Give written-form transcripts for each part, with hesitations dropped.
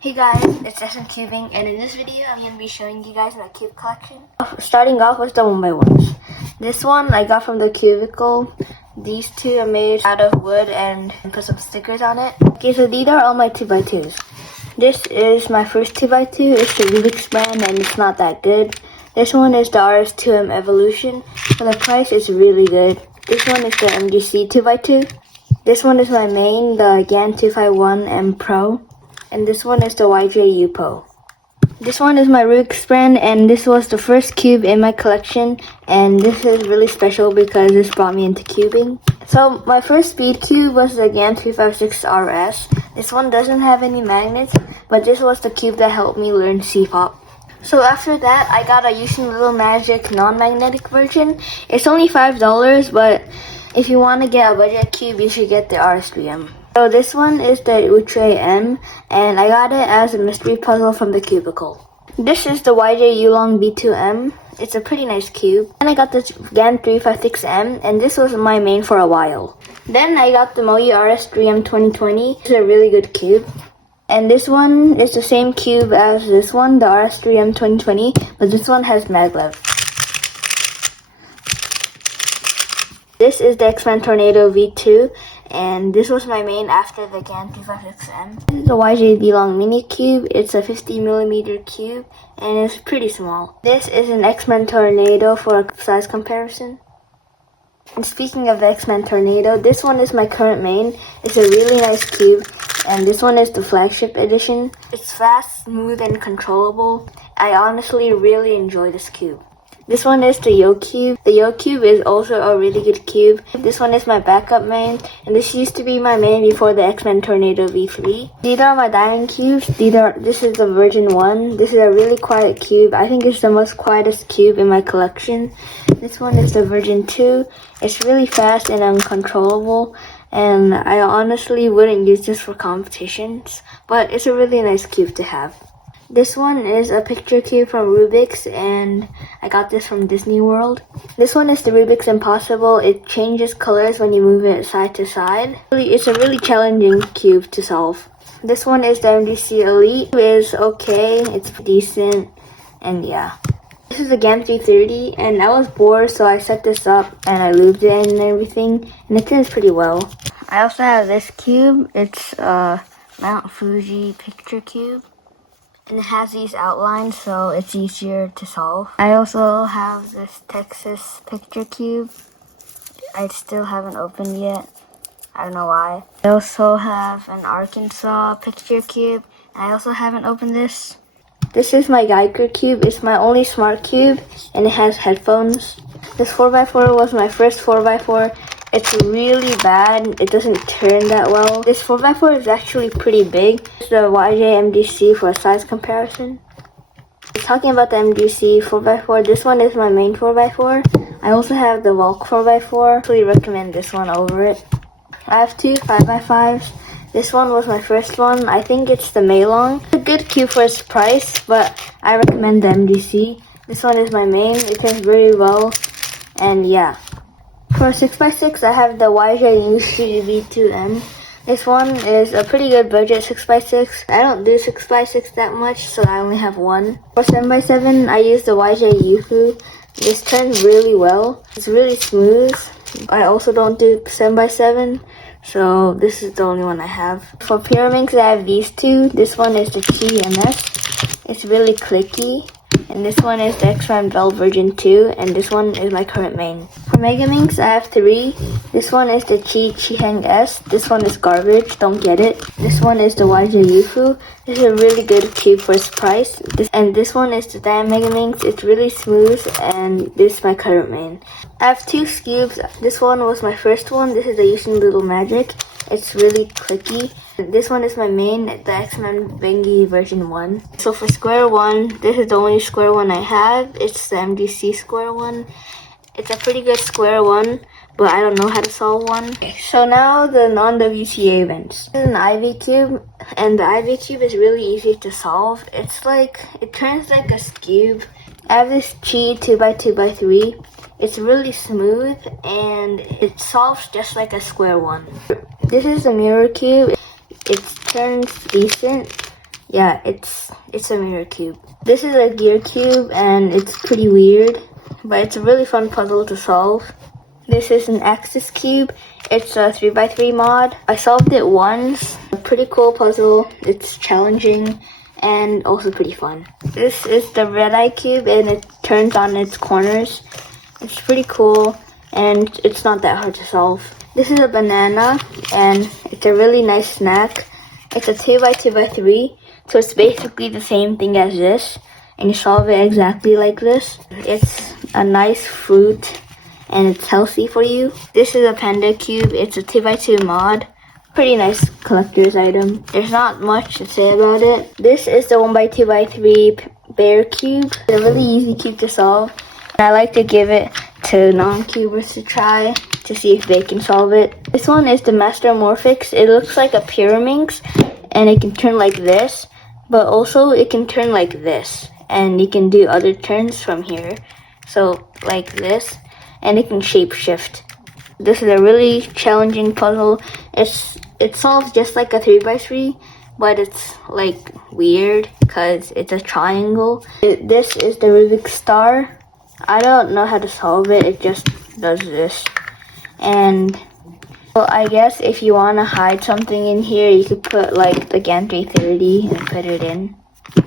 Hey guys, it's SM Cubing, and in this video I'm going to be showing you guys my cube collection. Starting off with the 1x1s. This one I got from the cubicle. These two are made out of wood and put some stickers on it. Okay, so these are all my 2x2s. This is my first 2x2. It's the Rubiks brand and it's not that good. This one is the RS2M Evolution. For the price, it's really good. This one is the MGC 2x2. This one is my main, the GAN 251M Pro. And this one is the YJ UPO. This one is my Rubiks brand, and this was the first cube in my collection, and this is really special because this brought me into cubing. So my first speed cube was the GAN 356 RS. This one doesn't have any magnets, but this was the cube that helped me learn C-pop. So after that, I got a Yushin Little Magic non-magnetic version. It's only $5, but if you want to get a budget cube, you should get the RS3M. So this one is the Utre M, and I got it as a mystery puzzle from the cubicle. This is the YJ Yulong B2M. It's a pretty nice cube. Then I got this GAN 356M, and this was my main for a while. Then I got the Moyi RS3M 2020. It's a really good cube. And this one is the same cube as this one, the RS3M 2020, but this one has maglev. This is the X-Men Tornado V2, and this was my main after the GAN 356M. This is the YJ Belong Mini Cube. It's a 50mm cube, and it's pretty small. This is an X-Men Tornado for a size comparison. And speaking of the X-Men Tornado, this one is my current main. It's a really nice cube, and this one is the flagship edition. It's fast, smooth, and controllable. I honestly really enjoy this cube. This one is the Yo Cube. The Yo Cube is also a really good cube. This one is my backup main, and this used to be my main before the X-Men Tornado V3. These are my diamond cubes. This is the version 1. This is a really quiet cube. I think it's the most quietest cube in my collection. This one is the version 2. It's really fast and uncontrollable, and I honestly wouldn't use this for competitions, but it's a really nice cube to have. This one is a picture cube from Rubiks, and I got this from Disney World. This one is the Rubiks Impossible. It changes colors when you move it side to side. It's a really challenging cube to solve. This one is the MGC Elite. It is okay, it's decent, and yeah. This is a GAN 330, and I was bored, so I set this up and I lubed it and everything, and it turns pretty well. I also have this cube. It's a Mount Fuji picture cube. And it has these outlines, so it's easier to solve. I also have this Texas picture cube. I still haven't opened yet. I don't know why. I also have an Arkansas picture cube. I also haven't opened this. This is my Geiger cube. It's my only smart cube, and it has headphones. This 4x4 was my first 4x4. It's really bad. It doesn't turn that well. This 4x4 is actually pretty big. It's the YJ MGC for a size comparison. Talking about the MGC 4x4, this one is my main 4x4. I also have the Volk 4x4. I actually recommend this one over it. I have two 5x5s. This one was my first one. I think it's the Meilong. It's a good cube for its price, but I recommend the MGC. This one is my main. It turns very well, and yeah. For 6x6, I have the YJ Yushi V2M. This one is a pretty good budget 6x6. I don't do 6x6 that much, so I only have one. For 7x7, I use the YJ Yufu. This turns really well. It's really smooth. I also don't do 7x7, so this is the only one I have. For Pyraminx, I have these two. This one is the TMS. It's really clicky. And this one is the X-Ram Bell version 2, and this one is my current main. For Megaminx, I have three. This one is the Chiheng S. This one is garbage, don't get it. This one is the YJ Yufu. This is a really good cube for its price. This one is the Diamond Megaminx. It's really smooth, and this is my current main. I have two cubes. This one was my first one. This is the Yushin Little Magic. It's really clicky. This one is my main, the X-Men Bengi version 1. So for square one, this is the only square one I have. It's the MGC square one. It's a pretty good square one, but I don't know how to solve one. So now the non-WTA events. This is an IV cube, and the IV cube is really easy to solve. It's like, it turns like a cube. I have this Chi 2x2x3. It's really smooth, and it solves just like a square one. This is the mirror cube. It turns decent. yeah, it's a mirror cube. This is a gear cube and it's pretty weird, but it's a really fun puzzle to solve. This is an axis cube. It's a 3x3 mod. I solved it once. A pretty cool puzzle. It's challenging and also pretty fun. This is the red eye cube and it turns on its corners. It's pretty cool and it's not that hard to solve. This is a banana and it's a really nice snack. It's a 2x2x3, so it's basically the same thing as this, and you solve it exactly like this. It's a nice fruit and it's healthy for you. This is a panda cube. It's a 2x2 mod. Pretty nice collector's item. There's not much to say about it. This is the 1x2x3 bear cube. It's a really easy cube to solve. And I like to give it to non-cubers to try to see if they can solve it. This one is the Master Morphix. It looks like a Pyraminx and it can turn like this, but also it can turn like this. And you can do other turns from here. So like this, and it can shapeshift. This is a really challenging puzzle. It solves just like a 3x3, but it's like weird because it's a triangle. This is the Rubiks star. I don't know how to solve it. It just does this. And well, I guess if you want to hide something in here, you could put like the Gantry 30 and put it in.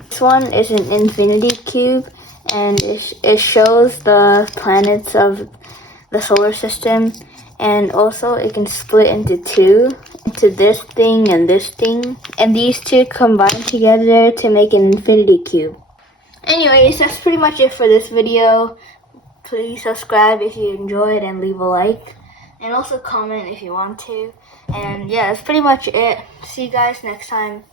This one is an infinity cube and it shows the planets of the solar system, and also it can split into two, into this thing and this thing, and these two combine together to make an infinity cube. Anyways, that's pretty much it for this video. Please subscribe if you enjoyed and leave a like, and also comment if you want to. And yeah, that's pretty much it. See you guys next time.